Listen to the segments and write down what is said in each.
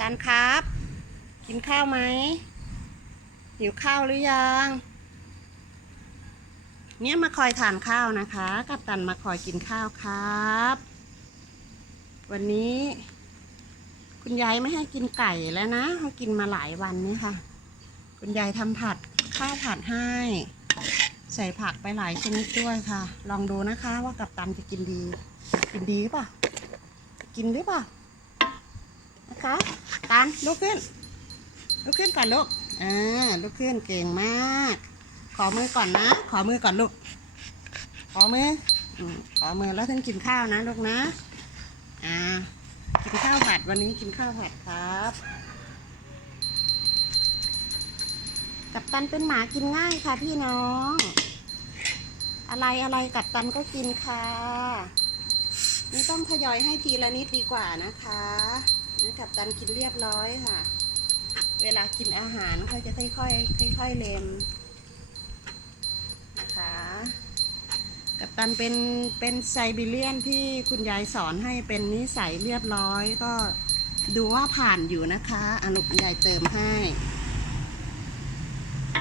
ตันครับ กินข้าวไหมหิวข้าวหรือยัง เนี่ยมาคอยทานข้าวนะคะ กับตันมาคอยกินข้าวครับ วันนี้ คุณยายไม่ให้กินไก่แล้วนะเขากินมาหลายวันนี่ค่ะ คุณยายทำผัดข้าวผัดให้ ใส่ผักไปหลายชนิดด้วยค่ะ ลองดูนะคะว่ากับตันจะกินดี กินดีหรือเปล่ะ กินหรือเปล่า นะคะตันลุกขึ้น ลุกขึ้นก่อนลูกอ่าลุกขึ้นเก่งมาก ขอมือก่อนนะ ขอมือก่อนลูก ขอมืออขอมือแล้วถึงกินข้าวนะลูกนะ อ่า กินข้าวผัดวันนี้กินข้าวผัดครับ กับตันเป็นหมากินง่ายค่ะพี่น้อง อะไรอะไรกับตันก็กินค่ะนี่ต้องทยอยให้ทีละนิดดีกว่านะคะ กับตันกินเรียบร้อยค่ะ เวลากินอาหารเขาจะค่อยๆค่อยๆเลมนะคะกับตันเป็นเป็นไซบีเรียนที่คุณยายสอนให้เป็นนิสัยเรียบร้อยก็ดูว่าผ่านอยู่นะคะอนุยายเติมให้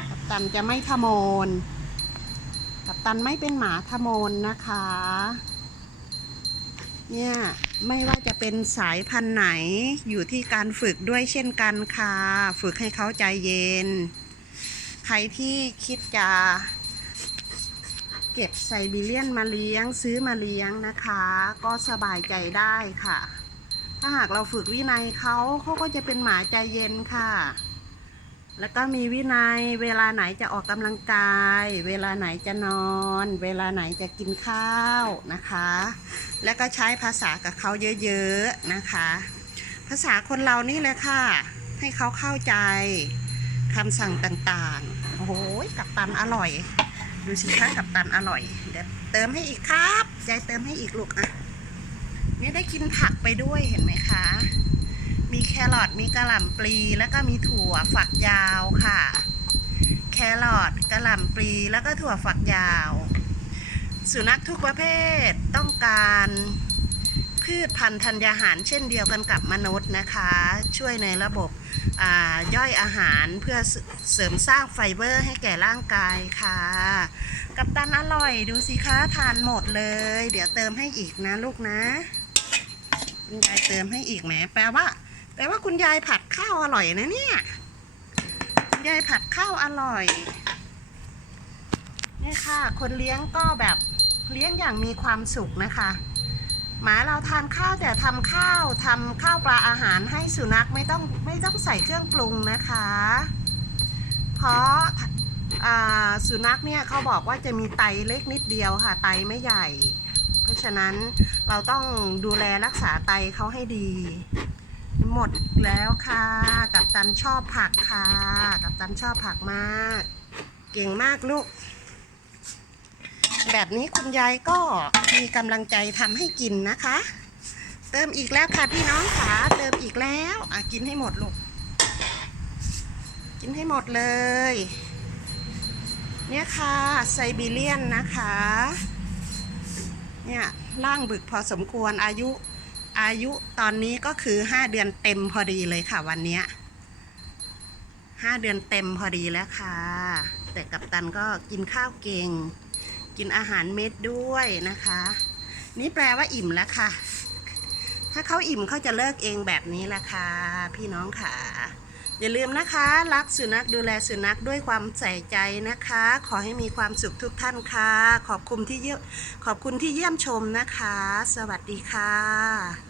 กับตันจะไม่ทะโมนกับตันไม่เป็นหมาทะโมนนะคะ เนี่ยไม่ว่าจะเป็นสายพันธุ์ไหนอยู่ที่การฝึกด้วยเช่นกันค่ะ ฝึกให้เขาใจเย็น ใครที่คิดจะเก็บไซบีเรียนมาเลี้ยงซื้อมาเลี้ยงนะคะ ก็สบายใจได้ค่ะ ถ้าหากเราฝึกวินัยเขาเขาก็จะเป็นหมาใจเย็นค่ะ แล้วก็มีวินัยเวลาไหนจะออกกำลังกาย เวลาไหนจะนอน เวลาไหนจะกินข้าวนะคะ แล้วก็ใช้ภาษากับเขาเยอะๆนะคะ ภาษาคนเรานี่เลยค่ะ ให้เขาเข้าใจคำสั่งต่างๆ โอ้โหกับตันอร่อย ดูสิคะกับตันอร่อย เดี๋ยวเติมให้อีกครับยายเติมให้อีกลูกอะนี่ได้กินผักไปด้วยเห็นไหมคะ รอทมีกระหล่ำปลีแล้วก็มีถั่วฝักยาวค่ะ แครอทกระหล่ำปลีแล้วก็ถั่วฝักยาว สุนัขทุกประเภทต้องการพืชพันธุ์ธัญญาหารเช่นเดียวกันกับมนุษย์นะคะ ช่วยในระบบย่อยอาหารเพื่อเสเสริมสร้างไฟเบอร์ให้แก่ร่างกายค่ะ กับตันอร่อยดูสิคะทานหมดเลย เดี๋ยวเติมให้อีกนะลูกนะคุณยายเติมให้อีกแหมแปลว่า แปลว่าคุณยายผัดข้าวอร่อยนะเนี่ย คุณยายผัดข้าวอร่อยนี่ค่ะ คนเลี้ยงก็แบบเลี้ยงอย่างมีความสุขนะคะ หมาเราทานข้าวแต่ทำข้าวทำข้าวปลาอาหารให้สุนัขไม่ต้องไม่ต้องใส่เครื่องปรุงนะคะ เพราะาสุนัขเนี่ยเขาบอกว่าจะมีไตเล็กนิดเดียวค่ะ ไตไม่ใหญ่ เพราะฉะนั้นเราต้องดูแลรักษาไตเขาให้ดี หมดแล้วค่ะ กับตันชอบผักค่ะ กับตันชอบผักมาก เก่งมากลูก แบบนี้คุณยายก็มีกำลังใจทำให้กินนะคะ เติมอีกแล้วค่ะพี่น้องค่ะ เติมอีกแล้วอะกินให้หมดลูก กินให้หมดเลย เนี่ยค่ะไซบีเรียนนะคะ เนี่ยร่างบึกพอสมควรอายุ อายุตอนนี้ก็คือห้าเดือนเต็มพอดีเลยค่ะ วันนี้ห้าเดือนเต็มพอดีแล้วค่ะ แต่กัปตันก็กินข้าวเก่ง กินอาหารเม็ดด้วยนะคะ นี่แปลว่าอิ่มแล้วค่ะ ถ้าเขาอิ่มเขาจะเลิกเองแบบนี้แหละค่ะ พี่น้องค่ะ อย่าลืมนะคะ รักสุนัขดูแลสุนัขด้วยความใส่ใจนะคะ ขอให้มีความสุขทุกท่านค่ะ ขอบคุณที่เยี่ยมขอบคุณที่เยี่ยมชมนะคะ สวัสดีค่ะ